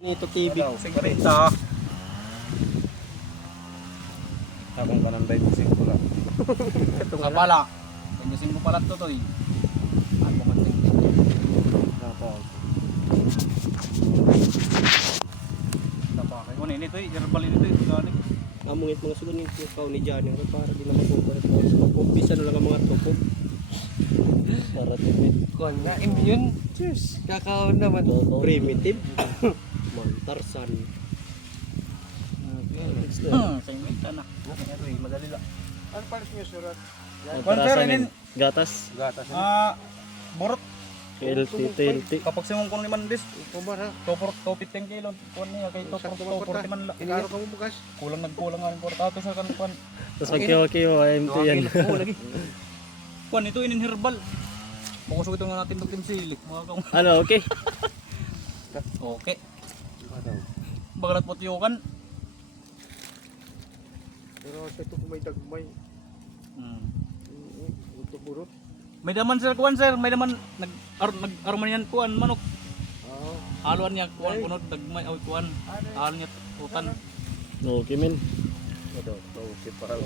Nito TV. Sa akong kanan 25 ko lang. Sa pala. Pagkasin ko pala ito to eh. Ako manting. Napag. Tapakay. Kung nito eh. Herbal nito eh. Galing. Amungit mga sugan nito ikaw ni Johnny. Para di na makukulit. Umpisa na lang ang mga tukog. Para tipid. Kuan na immune. Cheers. Kakao naman. Primitive. Mantarsan. Sa imita na. Madali lang. Ano pala niyo surat? Mantarsan Gatas. gatas. Borot. TLT. Kapag simong ko naman dis. Kumara. 250 kilo. Kuan niya. Kay 240 man lang. Inaro ka mo bukas. Kulang nga ng kwartato sa kan kuan. Tapos magkiwa-kiwa. MT yan. Lagi. Kuan ito inin herbal. Bukusog ito nga natin pag silik. Mga kong. Ano, okay? Okay. Bagalat po tiyukan. Pero sa ito may dagmay. Ito burot. May daman sir kuan sir. May daman nag-aruman yan kuan manok. Oo. Haluan niya kuan kunod dagmay aw kuan. Halo niya tutan. Okay, men. Ito, okay para.